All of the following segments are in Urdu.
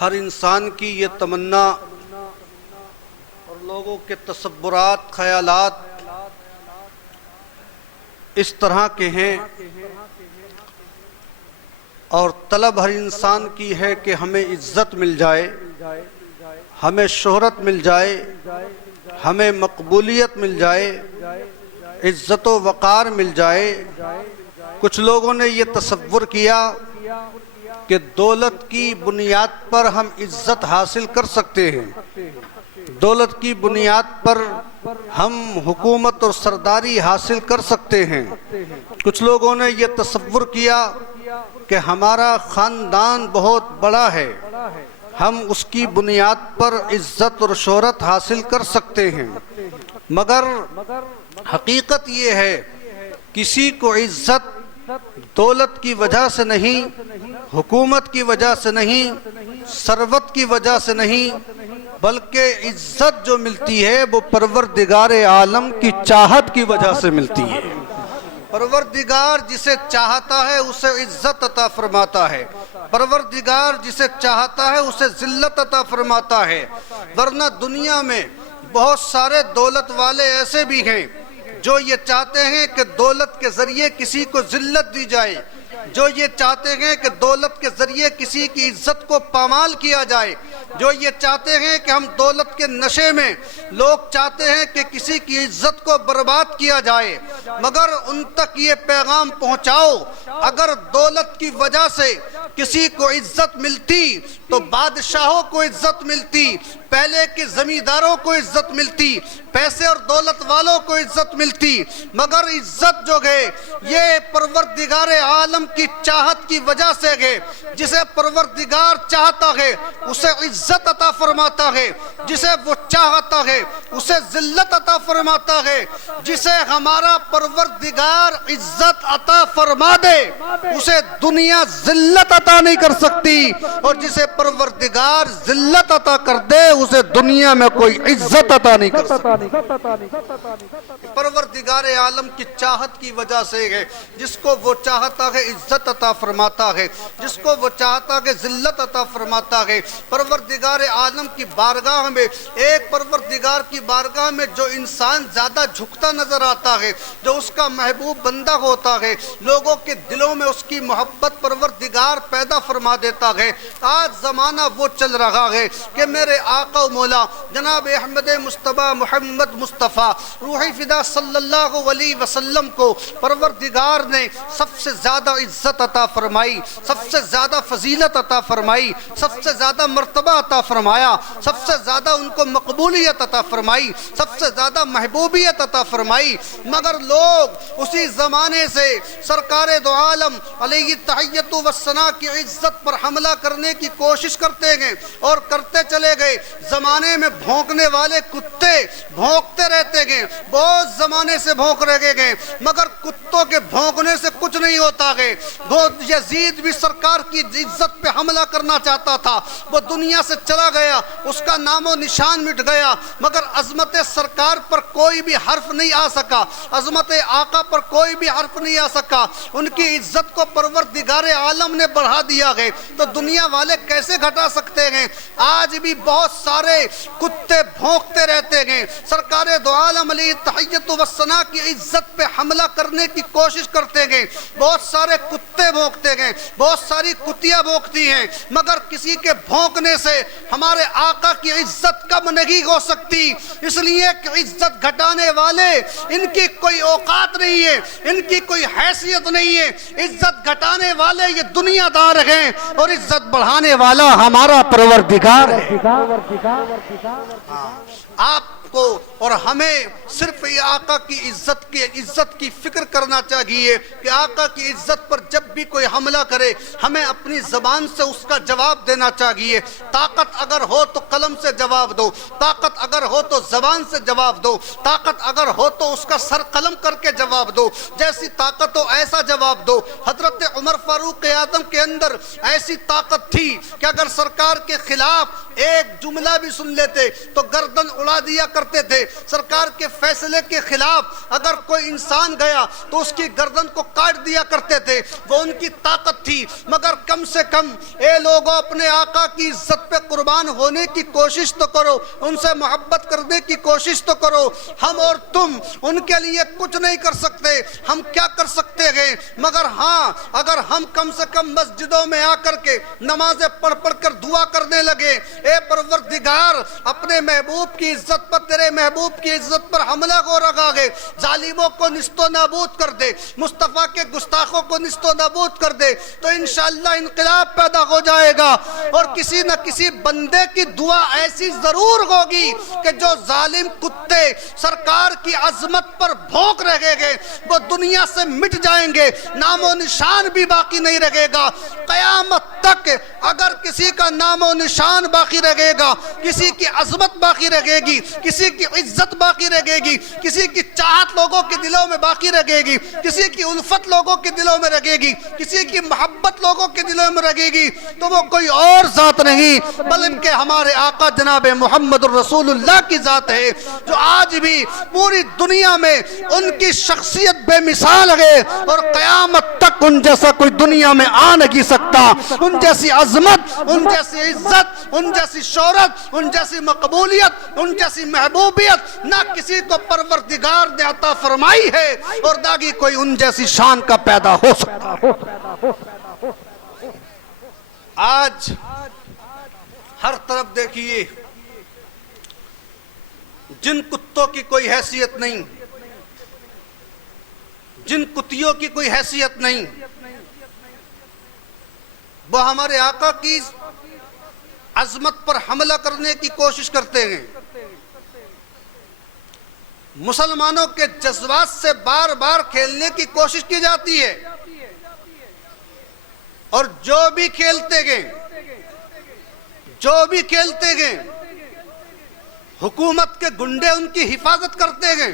ہر انسان کی یہ تمنا اور لوگوں کے تصورات، خیالات اس طرح کے ہیں، اور طلب ہر انسان کی ہے کہ ہمیں عزت مل جائے، ہمیں شہرت مل جائے، ہمیں مقبولیت مل جائے، عزت و وقار مل جائے۔ کچھ لوگوں نے یہ تصور کیا کہ دولت کی بنیاد پر ہم عزت حاصل کر سکتے ہیں، دولت کی بنیاد پر ہم حکومت اور سرداری حاصل کر سکتے ہیں۔ کچھ لوگوں نے یہ تصور کیا کہ ہمارا خاندان بہت بڑا ہے، ہم اس کی بنیاد پر عزت اور شہرت حاصل کر سکتے ہیں۔ مگر حقیقت یہ ہے، کسی کو عزت دولت کی وجہ سے نہیں، حکومت کی وجہ سے نہیں، ثروت کی وجہ سے نہیں، بلکہ عزت جو ملتی ہے وہ پروردگار عالم کی چاہت کی وجہ سے ملتی ہے۔ پروردگار جسے چاہتا ہے اسے عزت عطا فرماتا ہے، پروردگار جسے چاہتا ہے اسے ذلت عطا فرماتا ہے۔ ورنہ دنیا میں بہت سارے دولت والے ایسے بھی ہیں جو یہ چاہتے ہیں کہ دولت کے ذریعے کسی کو ذلت دی جائے، جو یہ چاہتے ہیں کہ دولت کے ذریعے کسی کی عزت کو پامال کیا جائے، جو یہ چاہتے ہیں کہ ہم دولت کے نشے میں، لوگ چاہتے ہیں کہ کسی کی عزت کو برباد کیا جائے۔ مگر ان تک یہ پیغام پہنچاؤ، اگر دولت کی وجہ سے کسی کو عزت ملتی تو بادشاہوں کو عزت ملتی، پہلے کے زمینداروں کو عزت ملتی، پیسے اور دولت والوں کو عزت ملتی، مگر عزت جو ہے یہ پروردگار عالم کی چاہت کی وجہ سے ہے۔ جسے پروردگار چاہتا ہے اسے عزت عطا فرماتا ہے، جسے وہ چاہتا ہے اسے ذلت عطا فرماتا ہے۔ جسے ہمارا پروردگار عزت عطا فرما دے اسے دنیا ذلت عطا نہیں کر سکتی، اور جسے پروردگار ذلت عطا کر دے اسے دنیا میں کوئی عزت عطا نہیں کر سکتی۔ پروردگار عالم کی چاہت کی وجہ سے ہے، جس کو وہ چاہتا ہے عزت عطا فرماتا ہے، جس کو وہ چاہتا ہے ذلت عطا فرماتا ہے۔ پروردگار عالم کی بارگاہ میں، ایک پروردگار کی بارگاہ میں جو انسان زیادہ جھکتا نظر آتا ہے، جو اس کا محبوب بندہ ہوتا ہے، لوگوں کے دلوں میں اس کی محبت پروردگار پیدا فرما دیتا ہے۔ آج زمانہ وہ چل رہا ہے کہ میرے آقا و مولا جناب احمد مصطفیٰ محمد مصطفیٰ روحی فدا صلی اللہ علیہ وسلم کو پروردگار نے سب سے زیادہ عزت عطا فرمائی، سب سے زیادہ فضیلت عطا فرمائی، سب سے زیادہ مرتبہ عطا فرمایا، سب سے زیادہ ان کو مقبولیت عطا فرمائی، سب سے زیادہ محبوبیت عطا فرمائی۔ مگر لوگ اسی زمانے سے سرکار دو عالم علیہ تحیت و ثنا کی عزت پر حملہ کرنے کی کوشش کرتے ہیں اور کرتے چلے گئے۔ زمانے میں بھونکنے والے کتے بھونکتے رہتے ہیں، بہت زمانے سے بھونک رہے گئے، مگر کتوں کے بھونکنے سے کچھ نہیں ہوتا ہے۔ وہ یزید بھی سرکار کی عزت پہ حملہ کرنا چاہتا تھا، وہ دنیا سے چلا گیا، اس کا نام و نشان مٹ گیا، مگر عظمت سرکار پر کوئی بھی حرف نہیں آ سکا، عظمت آقا پر کوئی بھی حرف نہیں آ سکا۔ ان کی عزت کو پروردگار عالم نے بڑھا دیا ہے، تو دنیا والے کیسے گھٹا سکتے ہیں؟ آج بھی بہت سارے کتے بھونکتے رہتے ہیں، سرکار دو عالم علیہ تحیت و ثنا کی عزت پہ حملہ کرنے کی کوشش کرتے ہیں۔ بہت سارے کتے بھونکتے ہیں، بہت ساری کتیاں بھونکتی ہیں، مگر کسی کے بھونکنے سے ہمارے آقا کی عزت کم نہیں ہو سکتی، اس لیے کہ عزت گھٹانے والے ان کی کوئی اوقات نہیں ہے، ان کی کوئی حیثیت نہیں ہے۔ عزت گھٹانے والے یہ دنیا دار ہیں اور عزت بڑھانے والا ہمارا پروردگار ہے۔ آپ کو اور ہمیں صرف یہ آقا کی عزت کی فکر کرنا چاہیے کہ آقا کی عزت پر جب بھی کوئی حملہ کرے ہمیں اپنی زبان سے اس کا جواب دینا چاہیے۔ طاقت اگر ہو تو قلم سے جواب دو، طاقت اگر ہو تو زبان سے جواب دو، طاقت اگر ہو تو اس کا سر قلم کر کے جواب دو، جیسی طاقت ہو ایسا جواب دو۔ حضرت عمر فاروق اعظم کے اندر ایسی طاقت تھی کہ اگر سرکار کے خلاف ایک جملہ بھی سن لیتے تو گردن اڑا دیا کرتے کرتے تھے سرکار کے فیصلے کے خلاف اگر کوئی انسان گیا تو اس کی گردن کو کاٹ دیا کرتے تھے، وہ ان کی طاقت تھی۔ مگر کم سے کم اے لوگوں اپنے آقا کی عزت پہ قربان ہونے کی کوشش تو کرو، ان سے محبت کرنے کی کوشش تو کرو۔ ہم اور تم ان کے لیے کچھ نہیں کر سکتے، ہم کیا کر سکتے ہیں؟ مگر ہاں اگر ہم کم سے کم مسجدوں میں آ کر کے نمازیں پڑھ پڑھ کر دعا کرنے لگے، اے پروردگار اپنے محبوب کی عزت پر، تیرے محبوب کی عزت پر حملہ کو رگا گے، ظالموں کو نیست و نابود کر دے، مصطفیٰ کے گستاخوں کو نیست و نابود کر دے، تو انشاءاللہ انقلاب پیدا ہو جائے گا۔ اور کسی نہ کسی بندے کی دعا ایسی ضرور ہوگی کہ جو ظالم کتے سرکار کی عظمت پر بھونک رہے گے وہ دنیا سے مٹ جائیں گے، نام و نشان بھی باقی نہیں رہے گا۔ قیامت تک اگر کسی کا نام و نشان باقی رہے گا، کسی کی عظمت باقی رہے گی، کسی کی عزت باقی رہے گی، کسی کی چاہت لوگوں کے دلوں میں باقی رہے گی، کسی کی الفت لوگوں کے دلوں میں رہے گی، کسی کی محبت لوگوں کے دلوں میں رہے گی، تو وہ کوئی اور ذات نہیں بلکہ ہمارے آقا جناب محمد الرسول اللہ کی ذات ہے، جو آج بھی پوری دنیا میں ان کی شخصیت بے مثال ہے، اور قیامت تک ان جیسا کوئی دنیا میں آ نہیں سکتا۔ ان جیسی عظمت، ان جیسی عزت، ان جیسی شہرت، ان جیسی مقبولیت، ان جیسی محبوبیت نہ کسی کو پروردگار نے عطا فرمائی ہے، اور نہ ہی کوئی ان جیسی شان کا پیدا ہو سکتا۔ آج ہر طرف دیکھیے، جن کتوں کی کوئی حیثیت نہیں، جن کتیوں کی کوئی حیثیت نہیں، وہ ہمارے آقا کی عظمت پر حملہ کرنے کی کوشش کرتے ہیں۔ مسلمانوں کے جذبات سے بار بار کھیلنے کی کوشش کی جاتی ہے، اور جو بھی کھیلتے گئے حکومت کے گنڈے ان کی حفاظت کرتے گئے۔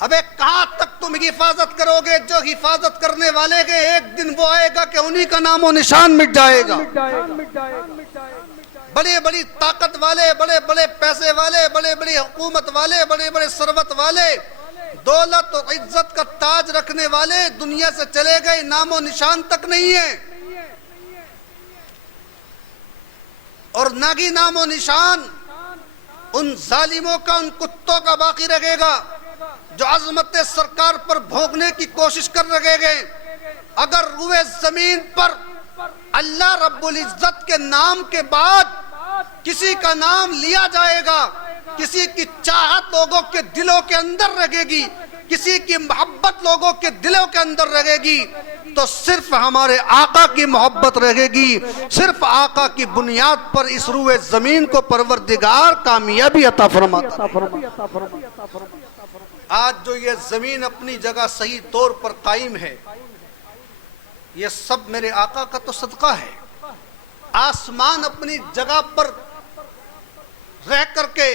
ابے کہاں تک تم حفاظت کرو گے؟ جو حفاظت کرنے والے گے ایک دن وہ آئے گا کہ انہی کا نام و نشان مٹ جائے گا۔ بڑی بڑی طاقت والے، بڑے بڑے پیسے والے، بڑے بڑی حکومت والے، بڑے بڑے ثروت والے، دولت اور عزت کا تاج رکھنے والے دنیا سے چلے گئے، نام و نشان تک نہیں ہے، اور نہ ہی نام و نشان ان ظالموں کا، ان کتوں کا باقی رہے گا جو عظمت سرکار پر بھونکنے کی کوشش کر رہے گئے۔ اگر روئے زمین پر اللہ رب العزت کے نام کے بعد کسی کا نام لیا جائے گا، کسی کی چاہت لوگوں کے دلوں کے اندر رہے گی، کسی کی محبت لوگوں کے دلوں کے اندر رہے گی، تو صرف ہمارے آقا کی محبت رہے گی، صرف آقا کی بنیاد پر اس روئے زمین کو پروردگار کامیابی عطا فرماتا ہے۔ آج جو یہ زمین اپنی جگہ صحیح طور پر قائم ہے، یہ سب میرے آقا کا تو صدقہ ہے۔ آسمان اپنی جگہ پر رہ کر کے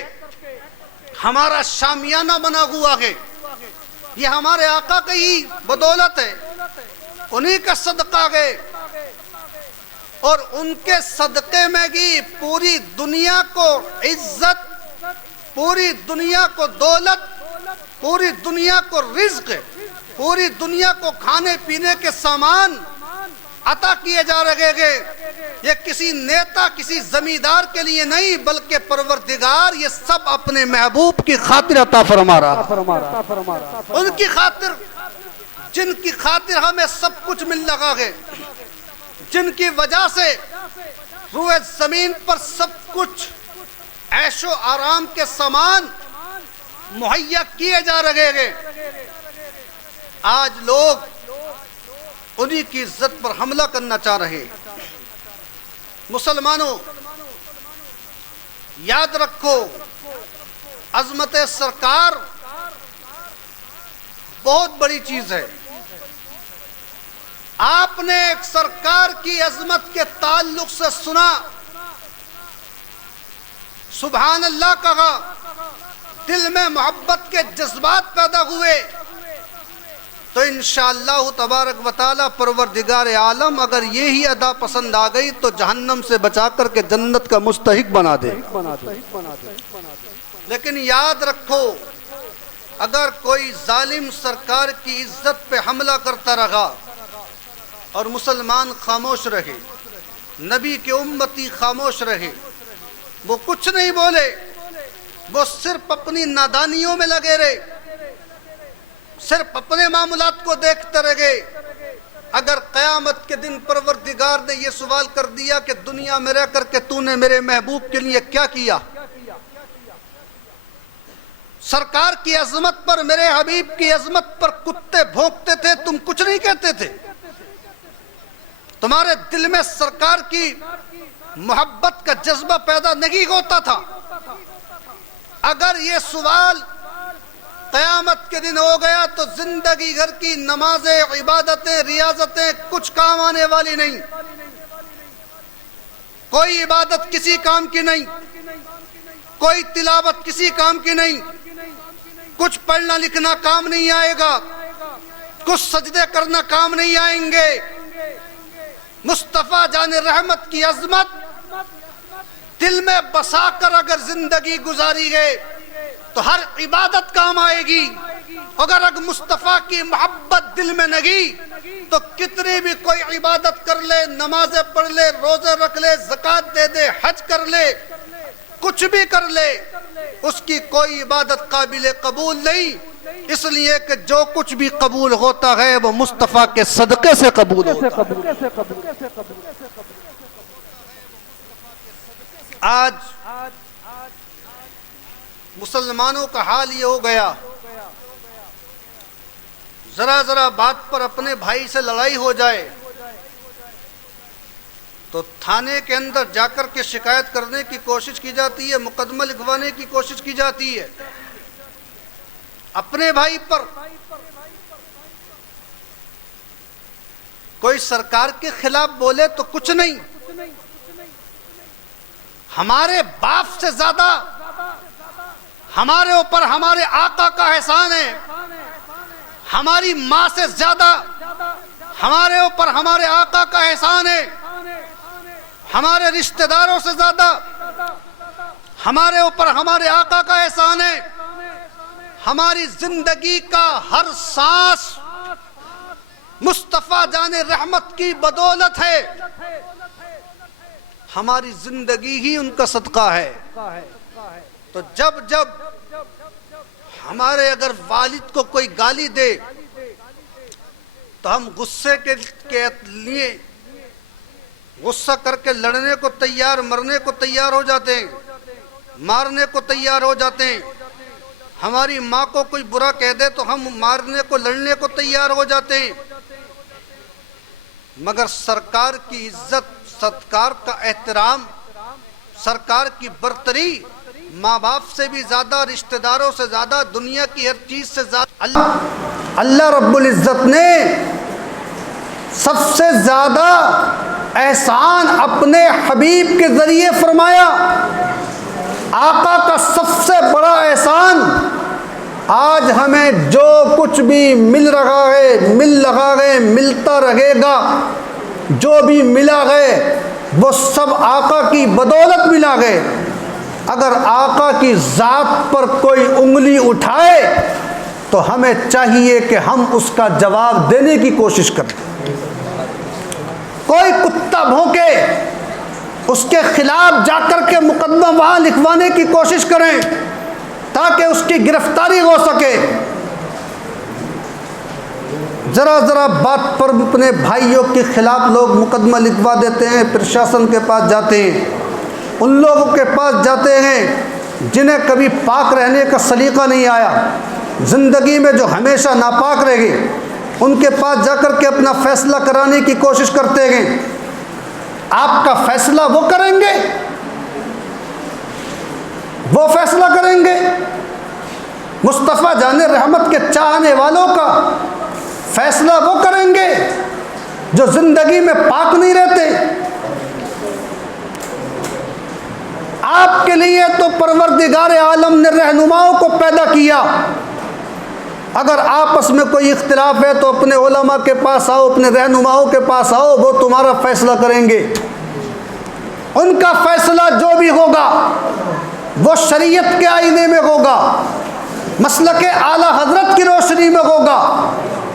ہمارا شامیانہ بنا ہوا ہے، یہ ہمارے آقا کی ہی بدولت ہے، انہی کا صدقہ ہے، اور ان کے صدقے میں ہی پوری دنیا کو عزت، پوری دنیا کو دولت، پوری دنیا کو رزق، پوری دنیا کو کھانے پینے کے سامان عطا کیے جا رہے ہیں۔ یہ کسی نیتا، کسی زمیندار کے لیے نہیں، بلکہ پروردگار یہ سب اپنے محبوب کی خاطر عطا فرما رہا، ان کی خاطر، جن کی خاطر ہمیں سب کچھ مل لگا ہے، جن کی وجہ سے روئے زمین پر سب کچھ عیش و آرام کے سامان مہیا کیے جا رہے ہیں، آج لوگ انہی کی عزت پر حملہ کرنا چاہ رہے ہیں۔ مسلمانوں یاد رکھو، عظمت سرکار بہت بڑی چیز ہے۔ آپ نے ایک سرکار کی عظمت کے تعلق سے سنا، سبحان اللہ کہا، دل میں محبت کے جذبات پیدا ہوئے، تو انشاءاللہ تبارک و تعالی پروردگار عالم اگر یہی ادا پسند آ گئی تو جہنم سے بچا کر کے جنت کا مستحق بنا دے۔ لیکن یاد رکھو اگر کوئی ظالم سرکار کی عزت پہ حملہ کرتا رہا اور مسلمان خاموش رہے، نبی کے امتی خاموش رہے، وہ کچھ نہیں بولے، وہ صرف اپنی نادانیوں میں لگے رہے، صرف اپنے معاملات کو دیکھتے رہے، اگر قیامت کے دن پروردگار نے یہ سوال کر دیا کہ دنیا میں رہ کر کے تو نے میرے محبوب کے لیے کیا کیا، سرکار کی عظمت پر، میرے حبیب کی عظمت پر کتے بھونکتے تھے، تم کچھ نہیں کہتے تھے، تمہارے دل میں سرکار کی محبت کا جذبہ پیدا نہیں ہوتا تھا۔ اگر یہ سوال قیامت کے دن ہو گیا تو زندگی بھر کی نمازیں، عبادتیں، ریاضتیں کچھ کام آنے والی نہیں، کوئی عبادت کسی کام کی نہیں، کوئی تلاوت کسی کام کی نہیں، کچھ پڑھنا لکھنا کام نہیں آئے گا، کچھ سجدے کرنا کام نہیں آئیں گے۔ مصطفیٰ جان رحمت کی عظمت دل میں بسا کر اگر زندگی گزاری گئے تو ہر عبادت کام آئے گی، اگر مصطفیٰ کی محبت دل میں نہیں تو کتنی بھی کوئی عبادت کر لے، نمازیں پڑھ لے، روزے رکھ لے، زکوٰۃ دے دے، حج کر لے، کچھ بھی کر لے، اس کی کوئی عبادت قابل قبول نہیں، اس لیے کہ جو کچھ بھی قبول ہوتا ہے وہ مصطفیٰ کے صدقے سے قبول ہوتا ہے۔ آج مسلمانوں کا حال یہ ہو گیا، ذرا بات پر اپنے بھائی سے لڑائی ہو جائے تو تھانے کے اندر جا کر کے شکایت کرنے کی کوشش کی جاتی ہے، مقدمہ لکھوانے کی کوشش کی جاتی ہے اپنے بھائی پر۔ کوئی سرکار کے خلاف بولے تو کچھ نہیں، ہمارے باپ سے زیادہ ہمارے اوپر ہمارے آقا کا احسان ہے، ہماری ماں سے زیادہ ہمارے اوپر ہمارے آقا کا احسان ہے، ہمارے رشتہ داروں سے زیادہ ہمارے اوپر ہمارے آقا کا احسان ہے، ہماری زندگی کا ہر سانس مصطفیٰ جان رحمت کی بدولت ہے، ہماری زندگی ہی ان کا صدقہ ہے۔ تو جب ہمارے اگر والد کو کوئی گالی دے تو ہم غصے کے لیے غصہ کر کے لڑنے کو تیار، مرنے کو تیار ہو جاتے ہیں، مارنے کو تیار ہو جاتے ہیں۔ ہماری ماں کو کوئی برا کہہ دے تو ہم مارنے کو، لڑنے کو تیار ہو جاتے ہیں، مگر سرکار کی عزت، سرکار کا احترام، سرکار کی برتری ماں باپ سے بھی زیادہ، رشتہ داروں سے زیادہ، دنیا کی ہر چیز سے زیادہ اللہ رب العزت نے سب سے زیادہ احسان اپنے حبیب کے ذریعے فرمایا۔ آقا کا سب سے بڑا احسان آج ہمیں جو کچھ بھی مل رہا ہے، ملتا رہے گا، جو بھی ملا ہے وہ سب آقا کی بدولت ملا ہے۔ اگر آقا کی ذات پر کوئی انگلی اٹھائے تو ہمیں چاہیے کہ ہم اس کا جواب دینے کی کوشش کریں۔ کوئی کتا بھونکے اس کے خلاف جا کر کے مقدمہ وہاں لکھوانے کی کوشش کریں تاکہ اس کی گرفتاری ہو سکے۔ ذرا بات پر اپنے بھائیوں کے خلاف لوگ مقدمہ لکھوا دیتے ہیں، پرشاسن کے پاس جاتے ہیں، ان لوگوں کے پاس جاتے ہیں جنہیں کبھی پاک رہنے کا سلیقہ نہیں آیا، زندگی میں جو ہمیشہ ناپاک رہے، ان کے پاس جا کر کے اپنا فیصلہ کرانے کی کوشش کرتے ہیں۔ آپ کا فیصلہ وہ کریں گے، وہ فیصلہ کریں گے؟ مصطفیٰ جان رحمت کے چاہنے والوں کا فیصلہ وہ کریں گے جو زندگی میں پاک نہیں رہتے۔ آپ کے لیے تو پروردگار عالم نے رہنماؤں کو پیدا کیا، اگر آپس میں کوئی اختلاف ہے تو اپنے علماء کے پاس آؤ، اپنے رہنماؤں کے پاس آؤ، وہ تمہارا فیصلہ کریں گے۔ ان کا فیصلہ جو بھی ہوگا وہ شریعت کے آئینے میں ہوگا، مسلک اعلیٰ حضرت کی روشنی میں ہوگا،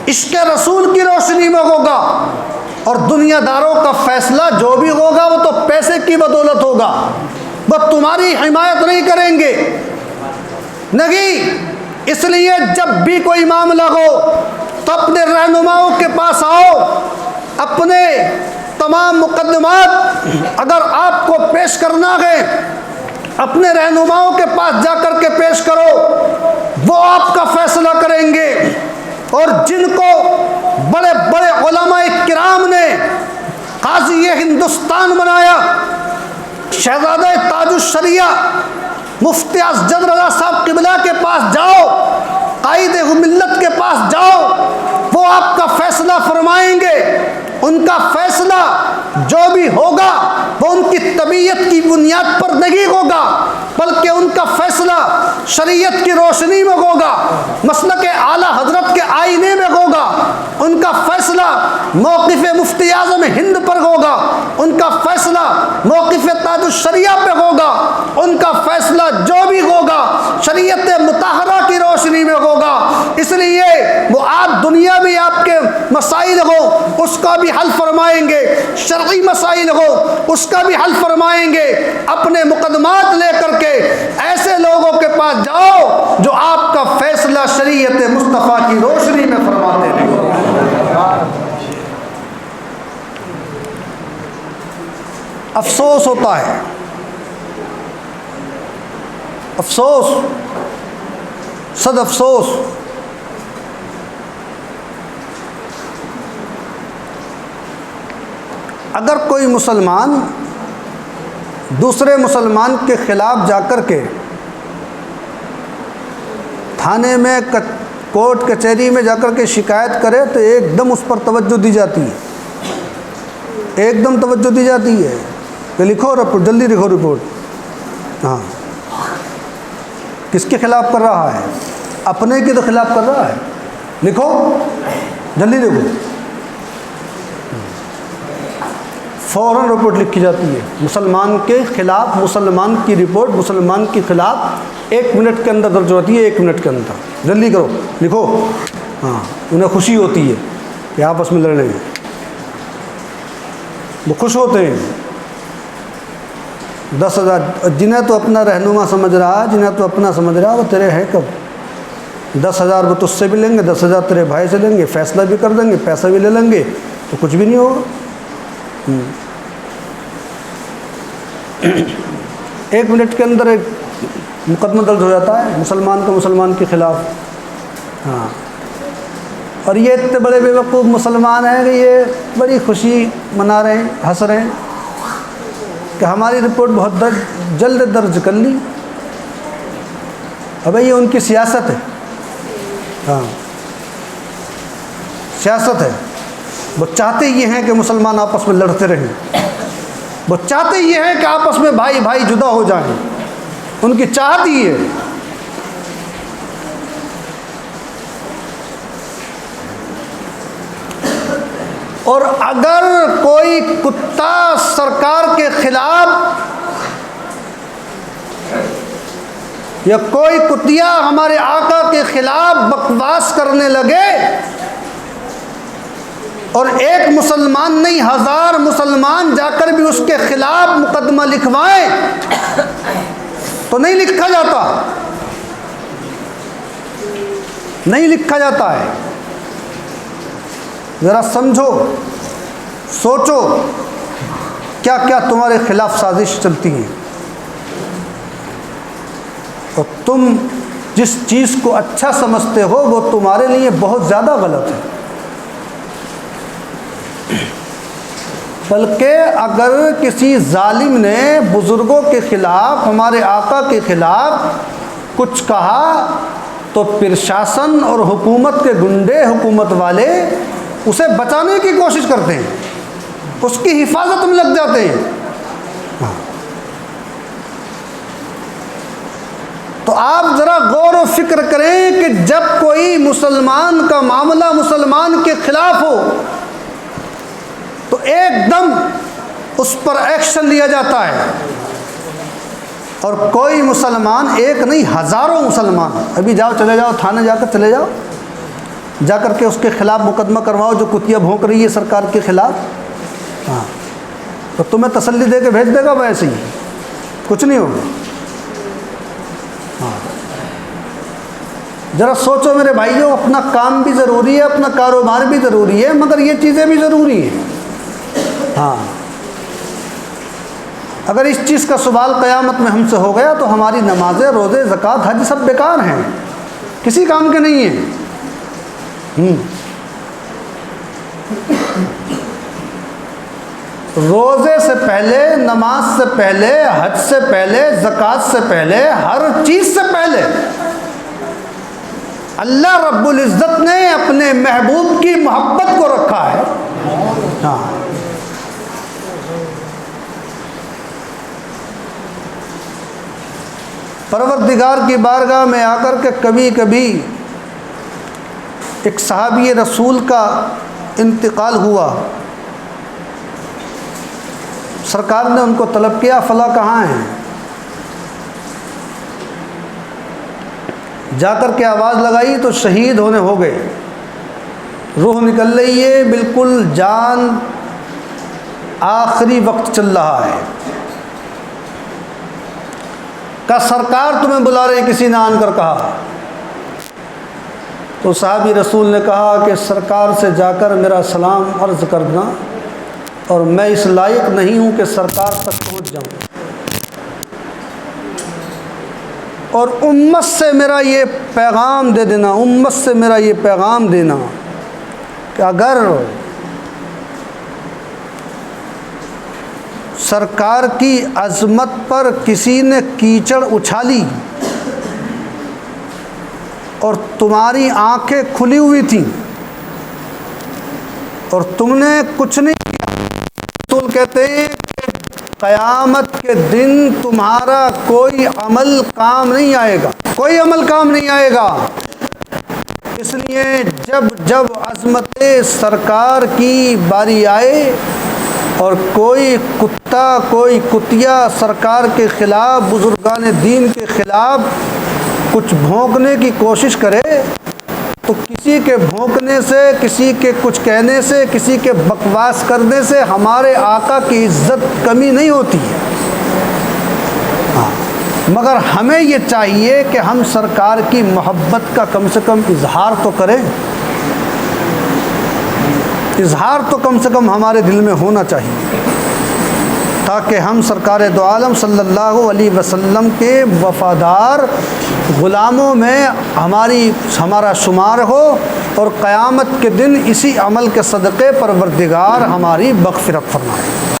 عشق رسول کی روشنی میں ہوگا، اور دنیا داروں کا فیصلہ جو بھی ہوگا وہ تو پیسے کی بدولت ہوگا، وہ تمہاری حمایت نہیں کریں گے۔ نہیں، اس لیے جب بھی کوئی معاملہ ہو تو اپنے رہنماؤں کے پاس آؤ، اپنے تمام مقدمات اگر آپ کو پیش کرنا ہے اپنے رہنماؤں کے پاس جا کر کے پیش کرو، وہ آپ کا فیصلہ کریں گے۔ اور جن کو بڑے بڑے علماء کرام نے قاضی ہندوستان بنایا، شہزادہ تاج الشریعہ مفتی اسجد رضا صاحب قبلہ کے پاس جاؤ، قائد ملت کے پاس جاؤ، وہ آپ کا فیصلہ فرمائیں گے۔ ان کا فیصلہ جو بھی ہوگا وہ ان کی طبیعت کی بنیاد پر نہیں ہوگا، بلکہ ان کا فیصلہ شریعت کی روشنی میں ہوگا، مسلک اعلیٰ حضرت کے آئینے میں ہوگا۔ ان کا فیصلہ موقف مفتی اعظم ہند پر ہوگا، ان کا فیصلہ موقف تاج الشریعہ پہ ہوگا، ان کا فیصلہ جو بھی ہوگا شریعت مطہرہ کی روشنی میں ہوگا۔ اس لیے وہ آپ دنیا میں آپ کے مسائل ہو اس کا بھی حل فرمائیں گے، شرعی مسائل ہو اس کا بھی حل فرمائیں گے۔ اپنے مقدمات لے کر کے ایسے لوگوں کے پاس جاؤ جو آپ کا فیصلہ شریعت مصطفیٰ کی روشنی میں فرماتے ہیں۔ افسوس ہوتا ہے، افسوس، صد افسوس، اگر کوئی مسلمان دوسرے مسلمان کے خلاف جا کر کے تھانے میں کورٹ کچہری میں جا کر کے شکایت کرے تو ایک دم اس پر توجہ دی جاتی ہے، ایک دم توجہ دی جاتی ہے کہ لکھو رپورٹ، جلدی لکھو رپورٹ۔ ہاں، کس کے خلاف کر رہا ہے؟ اپنے کے تو خلاف کر رہا ہے، لکھو جلدی لکھو، فوراً رپورٹ لکھی جاتی ہے۔ مسلمان کے خلاف مسلمان کی رپورٹ مسلمان کے خلاف 1 منٹ کے اندر درج ہوتی ہے، 1 منٹ کے اندر، جلدی کرو لکھو۔ ہاں، انہیں خوشی ہوتی ہے کہ آپس میں لڑنے میں، وہ خوش ہوتے ہیں۔ 10,000 جنہیں تو اپنا رہنما سمجھ رہا ہے، جنہیں تو اپنا سمجھ رہا ہے، وہ تیرے ہیں کب؟ 10,000 وہ تجھ سے بھی لیں گے، 10,000 تیرے بھائی سے لیں گے، فیصلہ بھی کر دیں گے، پیسہ بھی لے لیں گے، تو کچھ بھی نہیں ہوگا۔ 1 منٹ کے اندر ایک مقدمہ درج ہو جاتا ہے مسلمان کا مسلمان کے خلاف۔ ہاں، اور یہ اتنے بڑے بے وقوف مسلمان ہیں کہ یہ بڑی خوشی منا رہے ہیں، ہنس رہے ہیں کہ ہماری رپورٹ بہت جلد درج کر لی۔ اب یہ ان کی سیاست ہے، ہاں سیاست ہے۔ وہ چاہتے یہ ہیں کہ مسلمان آپس میں لڑتے رہیں، وہ چاہتے یہ ہیں کہ آپس میں بھائی بھائی جدا ہو جائیں، ان کی چاہت ہی ہے۔ اور اگر کوئی کتا سرکار کے خلاف یا کوئی کتیا ہمارے آقا کے خلاف بکواس کرنے لگے اور ایک مسلمان نہیں 1000 مسلمان جا کر بھی اس کے خلاف مقدمہ لکھوائیں تو نہیں لکھا جاتا، نہیں لکھا جاتا ہے۔ ذرا سمجھو، سوچو کیا کیا تمہارے خلاف سازش چلتی ہیں، اور تم جس چیز کو اچھا سمجھتے ہو وہ تمہارے لیے بہت زیادہ غلط ہے۔ بلکہ اگر کسی ظالم نے بزرگوں کے خلاف، ہمارے آقا کے خلاف کچھ کہا تو پرشاسن اور حکومت کے گنڈے، حکومت والے اسے بچانے کی کوشش کرتے ہیں، اس کی حفاظت میں لگ جاتے ہیں۔ تو آپ ذرا غور و فکر کریں کہ جب کوئی مسلمان کا معاملہ مسلمان کے خلاف ہو تو ایک دم اس پر ایکشن لیا جاتا ہے، اور کوئی مسلمان ایک نہیں، ہزاروں مسلمان، ابھی جاؤ، چلے جاؤ تھانے، جا کر چلے جاؤ، جا کر کے اس کے خلاف مقدمہ کرواؤ جو کتیا بھونک رہی ہے سرکار کے خلاف۔ ہاں، تو تمہیں تسلی دے کے بھیج دے گا، ویسے ہی کچھ نہیں ہوگا۔ ہاں، ذرا سوچو میرے بھائیوں، اپنا کام بھی ضروری ہے، اپنا کاروبار بھی ضروری ہے، مگر یہ چیزیں بھی ضروری ہیں۔ ہاں، اگر اس چیز کا سوال قیامت میں ہم سے ہو گیا تو ہماری نمازیں، روزے، زکوٰۃ، حج سب بیکار ہیں، کسی کام کے نہیں ہیں۔ روزے سے پہلے، نماز سے پہلے، حج سے پہلے، زکوٰۃ سے پہلے، ہر چیز سے پہلے اللہ رب العزت نے اپنے محبوب کی محبت کو رکھا ہے۔ ہاں، پروردگار کی بارگاہ میں آ کر کے کبھی کبھی ایک صحابی رسول کا انتقال ہوا، سرکار نے ان کو طلب کیا، فلاں کہاں ہیں؟ جا کر کے آواز لگائی تو شہید ہونے ہو گئے، روح نکل رہی ہے، بالکل جان، آخری وقت چل رہا ہے۔ کہا سرکار تمہیں بلا رہے ہیں، کسی نے آن کر کہا۔ تو صحابی رسول نے کہا کہ سرکار سے جا کر میرا سلام عرض کرنا، اور میں اس لائق نہیں ہوں کہ سرکار تک پہنچ جاؤں، اور امت سے میرا یہ پیغام دے دینا، امت سے میرا یہ پیغام دینا کہ اگر سرکار کی عظمت پر کسی نے کیچڑ اچھالی اور تمہاری آنکھیں کھلی ہوئی تھیں اور تم نے کچھ نہیں کیا، رسول کہتے ہیں قیامت کے دن تمہارا کوئی عمل کام نہیں آئے گا، کوئی عمل کام نہیں آئے گا۔ اس لیے جب جب عظمت سرکار کی باری آئے اور کوئی کتا، کوئی کتیا سرکار کے خلاف، بزرگان دین کے خلاف کچھ بھونکنے کی کوشش کرے تو کسی کے بھونکنے سے، کسی کے کچھ کہنے سے، کسی کے بکواس کرنے سے ہمارے آقا کی عزت کمی نہیں ہوتی ہے۔ ہاں، مگر ہمیں یہ چاہیے کہ ہم سرکار کی محبت کا کم سے کم اظہار تو کریں، اظہار تو کم سے کم ہمارے دل میں ہونا چاہیے، تاکہ ہم سرکار دو عالم صلی اللہ علیہ وسلم کے وفادار غلاموں میں ہمارا شمار ہو، اور قیامت کے دن اسی عمل کے صدقے پروردگار ہماری مغفرت فرمائے۔